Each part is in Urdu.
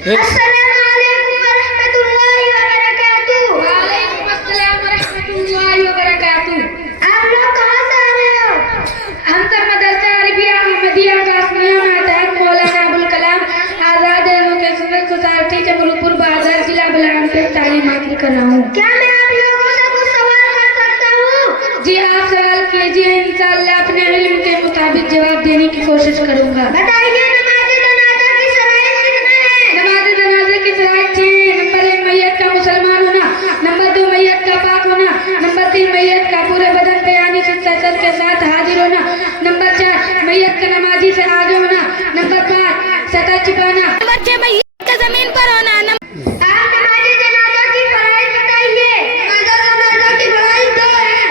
السلام علیکم ورحمۃ اللہ وبرکاتہ۔ وعلیکم السلام ورحمۃ اللہ وبرکاتہ۔ آپ لوگ کہاں سے آ رہے ہو؟ ہم سب مدرسہ عربیہ احمدیہ قاسمیہ ماتحت مولانا ابوالکلام آزاد ایجوکیشنل سوسائٹی جبل پور بازار ضلع بلان سے تعلیم حاصل کر رہا ہوں۔ کیا میں آپ لوگوں سے کچھ سوال کر سکتا ہوں؟ جی آپ سوال کیجیے، انشاءاللہ اپنے علم کے مطابق جواب دینے کی کوشش کروں گا۔ بتائیے نماز جنازہ کی شرائط کتنے ہیں؟ نماز جنازے کی شرائط 6 ہیں۔ نمبر 1 میت کا مسلمان ہونا، نمبر 2 میت کا پاک ہونا، نمبر 3 میت کا پورے بدن پہ یعنی سر کے ساتھ حاضر ہونا، نمبر 4 میت کا نمازی سے آگے ہونا، نمبر 5 شکل چھپانا، نمبر 6 میت کا زمین پر ہونا۔ آپ نماز جنازہ کی فرائض بتائیے۔ نماز جنازہ کی فرائض 2 ہیں۔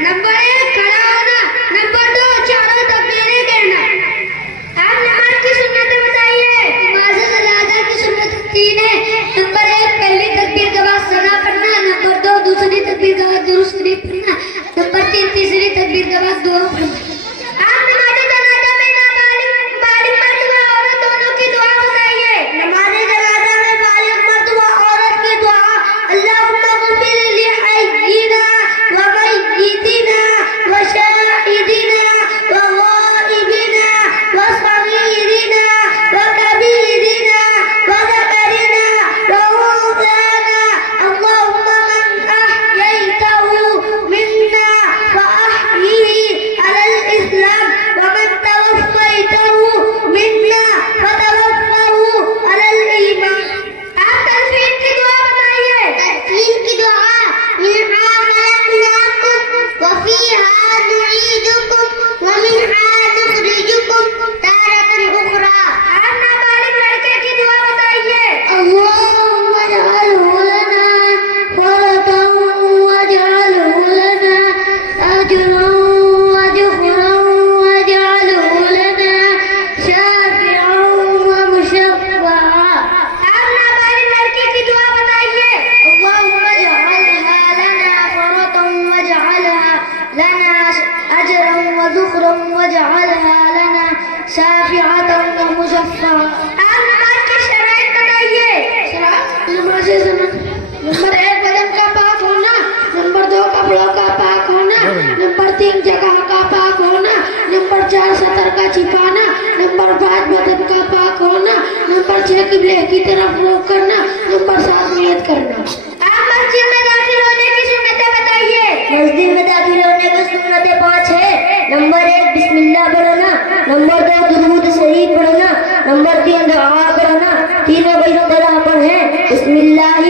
نمبر 1 کھڑا ہونا، نمبر 2 چاروں تکبیریں کہنا۔ آپ نماز کی سنتیں بتائیے۔ نماز جنازہ کی سنت 3 ہے۔ نمبر 1 پہلی تکبیر کے بعد ثنا پڑھنا، نمبر 2 دوسری تکبیر کے بعد درود شریف پڑھنا، نمبر 3 تیسری تکبیر کے بعد دعا پڑھنا۔ آپ نماز جنازہ میں نابالغ مرد و عورت دونوں کی دعا بتائیے۔ نماز جنازہ میں بالغ مرد و عورت کی دعا اللہم اغفر لحینا ومیتنا وشاہدنا وغائبنا وصغیرنا وکبیرنا وذکرنا وانثانا اللہم من احییتہ منا فاحیہ علی الاسلام ومن توفیتہ منا فتوفہ علی الایمان۔ آپ تلفین کی دعا بتائیے۔ تلفین کی دعا منہا خلقناکم وفیہا نعیدکم ومنہا نخرجکم تارۃ اخری۔ آپ نابالغ لڑکے کی دعا بتائیے۔ اللہم اجعلہ لنا فرطا واجعلہ لنا اجرا وذخرا واجعلہ لنا شافعا ومشفعا۔ آپ نابالغ لڑکی کی دعا بتائیے۔ اللہم اجعلها لنا فرطا واجعلها لنا اجرا وذخرا واجعلها لنا شافعة ومشفعا۔ آپ نماز کی شرائط بتائیے۔ نماز نمبر 1 بدن کا پاک ہونا، نمبر 2 کپڑوں کا پاک ہونا، نمبر 3 جگہ کا پاک ہونا، نمبر 4 سطر کا چھپانا، نمبر 5 بدن کا پاک ہونا، نمبر 6 قبلے کی طرف رخ کرنا، نمبر 7 نیت کرنا۔ آپ مسجد میں داخل ہونے کی سنتیں بتائیے۔ مسجد میں داخل ہونے کی سنتیں 5 ہیں۔ نمبر 1 بسم اللہ پڑھنا، نمبر 2 درود شریف پڑھنا، نمبر 3 دعا کرنا، تینوں بھائیوں طرح پڑھیں بسم اللہ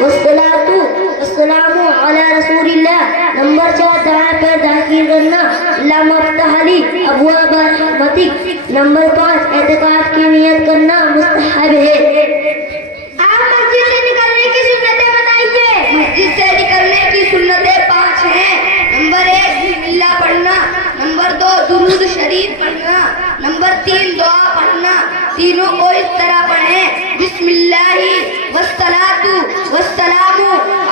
والصلاۃ والسلام علی رسول اللہ۔ نمبر 4 دعا پر داخل کرنا اللہم افتح لی ابواب رحمتک۔ نمبر 5 اعتکاف کی نیت کرنا مستحب ہے۔ آپ مسجد سے نکلنے کی سنتیں بتائیے۔ مسجد سے نکلنے کی سنتیں 5 ہیں۔ نمبر 1 بسم اللہ پڑھنا، نمبر 2 درود شریف پڑھنا، نمبر 3 دعا پڑھنا، تینوں کو اس طرح پڑھیں بسم اللہ والصلاۃ والسلام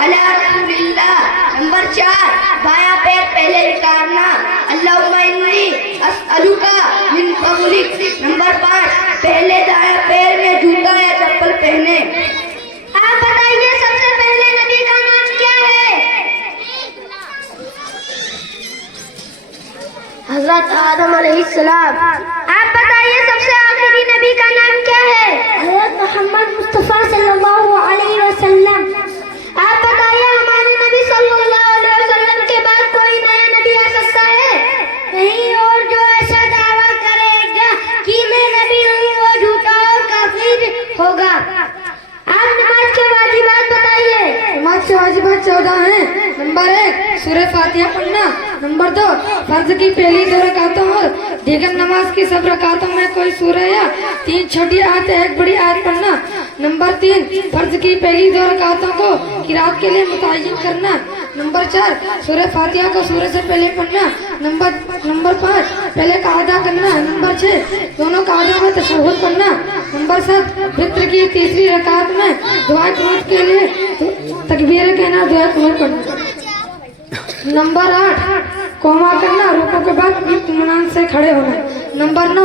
علی رسول اللہ۔ نمبر 4 بایاں پیر پہلے اتارنا اللہم انی اسألک من فضلک۔ نمبر 5 پہلے دایاں پیر میں جوتا یا چپل پہنے۔ آپ بتائیے سب سے پہلے نبی کا نام کیا ہے؟ حضرت آدم علیہ السلام۔ آپ بتائیے سب سے آخری نبی کا نام کیا ہے؟ حضرت محمد مصطفیٰ صلی اللہ علیہ وسلم۔ آپ بتائیے ہمارے نبی صلی اللہ علیہ وسلم کے بعد کوئی نیا نبی آ سکتا ہے؟ نہیں، اور جو ایسا دعویٰ کرے گا کہ میں نبی ہوں وہ جھوٹا اور کافر ہوگا۔ آپ نماز کے واجبات بتائیے۔ نماز کے واجبات 14 ہیں۔ نمبر 1 سورہ فاتحہ پڑھنا، نمبر 2 فرض کی پہلی 2 رکعتوں اور دیگر نماز کی سب رکعتوں میں کوئی سورہ یا 3 چھوٹی آیت ایک بڑی آیت پڑھنا، نمبر 3 فرض کی پہلی 2 رکعتوں کو قرات کے لیے متعین کرنا، نمبر 4 سورہ فاتحہ کو سورہ سے پہلے پڑھنا، نمبر 5 پہلے قاعدہ کرنا، نمبر 6 دونوں قاعدہ میں تشہد پڑھنا، نمبر 7 فطر کی تیسری رکعت میں دعائے قنوت کے لیے تکبیر کہنا، دعائے قنوت پڑھنا، نمبر 8 قوما کرنا، رکوع کے بعد اطمینان سے کھڑے ہونا، نمبر 9